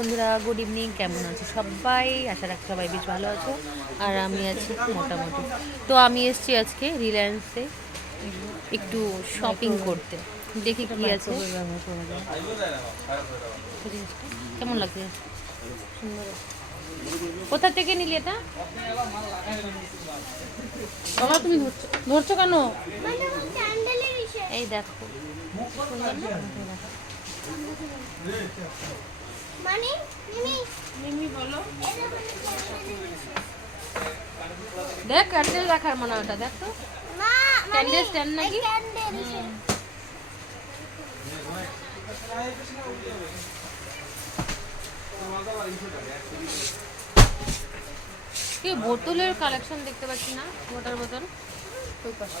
বন্ধুরা good evening কেমন আছো সবাই? আশা রাখি সবাই বেশ ভালো আছো আর আমি আছি মোটামুটি। তো আমি এসেছি আজকে রিলায়েন্সে একটু শপিং করতে। দেখি কি আছে। কেমন লাগছে? কোথা থেকে নিলি এটা? বাবা তুমি ধরছো ধরছো কেন? এই দেখো। সুন্দর না? মানে মিমি? মিমি বলো। দেখ ক্যান্ডেল রাখার মনে হয় ওটা দেখ তো। মা ক্যান্ডেল স্ট্যান্ড নাকি? কি বোতলের কালেকশন দেখতে পাচ্ছি না? ওয়াটার বোতল? ওই পাশে।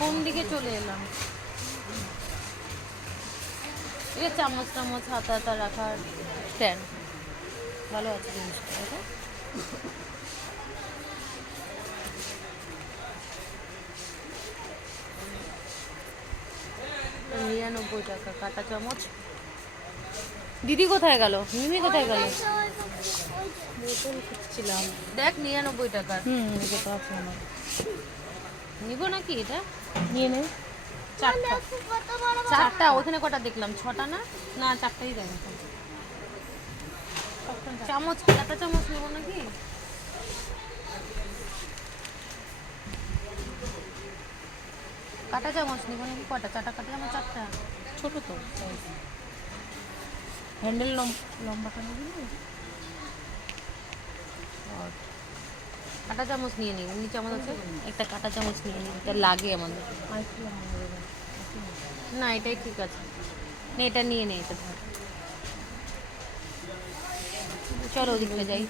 কোন দিকে চলে এলাম? এটা চামচ টামচ হাতা হাতা রাখার স্ট্যান্ড ভালো আছে জিনিসটা তাই নিরানব্বই টাকা কাটা চামচ। দিদি কোথায় গেল? মিমি কোথায় গেল? বোতল খুঁজছিলাম। দেখ নিরানব্বই টাকার হুম এটা তো আছে আমার নিব নাকি এটা? নিয়ে নে। চারটা। চারটা ওখানে কটা দেখলাম? ছটা না? না চারটাই দেখো চামচ কাটা চামচ নেব নাকি? কাটা চামচ নেব নাকি? কটা? চারটা কাটা চামচ চারটা? ছোট তো। হ্যান্ডেল লম্বাটা নেবি? কাটা চামচ নিয়ে নিই এমনি চামচ আছে? একটা কাটা চামচ নিয়ে নিই এটা লাগে আমাদের। না, এটাই ঠিক আছে। না, এটা নিয়ে নে এটা ধর। চলো ওদিকটা যাই।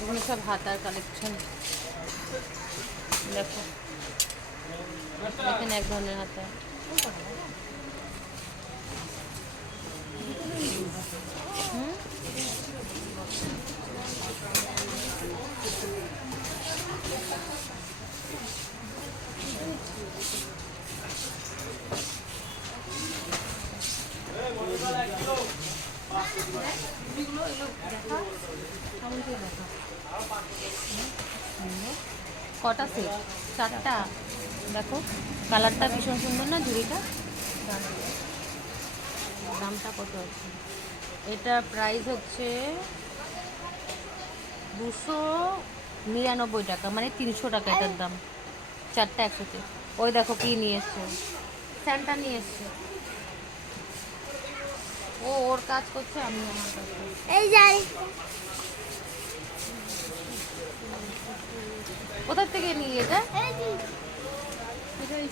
ওখানে সব হাতার কালেকশন দেখো। এখানে এক ধরনের হাতা? কটা সেট চারটা। দেখো কালারটা ভীষণ সুন্দর না ঝুড়িটা দামটা কত আছে? এটা প্রাইস হচ্ছে দুশো নিরানব্বই টাকা মানে তিনশো টাকা এটার দাম। চারটা একসাথে। ওই দেখো কি নিয়ে এসছে। স্যান্টা নিয়ে এসছে। ও ওর কাজ করছে আমি আমার কাজ এই যাই কোথা থেকে নিয়ে এটা?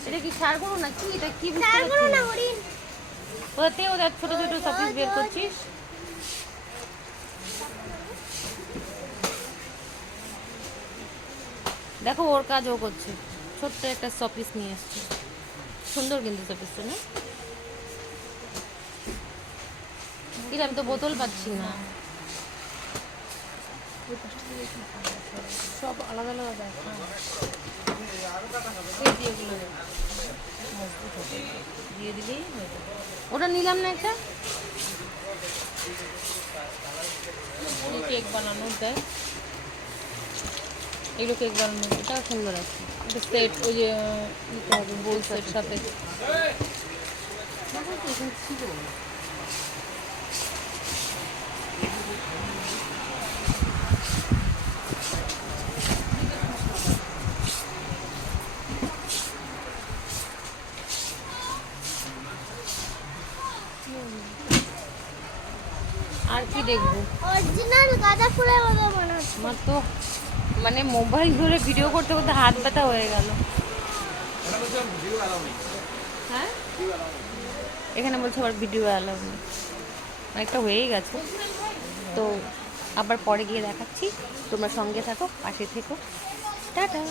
এটা কি সার করো না কি এটা কি না। না হরিণ। থেকে ওদের ছোট ছোট সপিস বের করছিস দেখো ওর কাজ ও করছে। ছোট্ট একটা সপিস নিয়ে এসছে। সুন্দর কিন্তু সপিসটা না? কিন্তু আমি তো বোতল পাচ্ছি না। সব আলাদা আলাদা। দিয়ে দিলেই হয়ে যাবে। ওটা নিলাম না একটা কেক বানানো দেয় এগুলো কেক বানানো এটা সুন্দর আছে। এটা সেট ওই যে নিতে হবে বোল সেট সাথে। আর কি দেখব? অরিজিনাল গাঁদা ফুলের মতো মনে হচ্ছে। আমার তো মানে মোবাইল ধরে ভিডিও করতে করতে হাত ব্যথা হয়ে গেল। হ্যাঁ? এখানে বলছে আবার ভিডিও অ্যালাউ নেই। অনেকটা হয়েই গেছে। তো আবার পরে গিয়ে দেখাচ্ছি। তোমরা সঙ্গে থাকো পাশে থেকো। টাটা।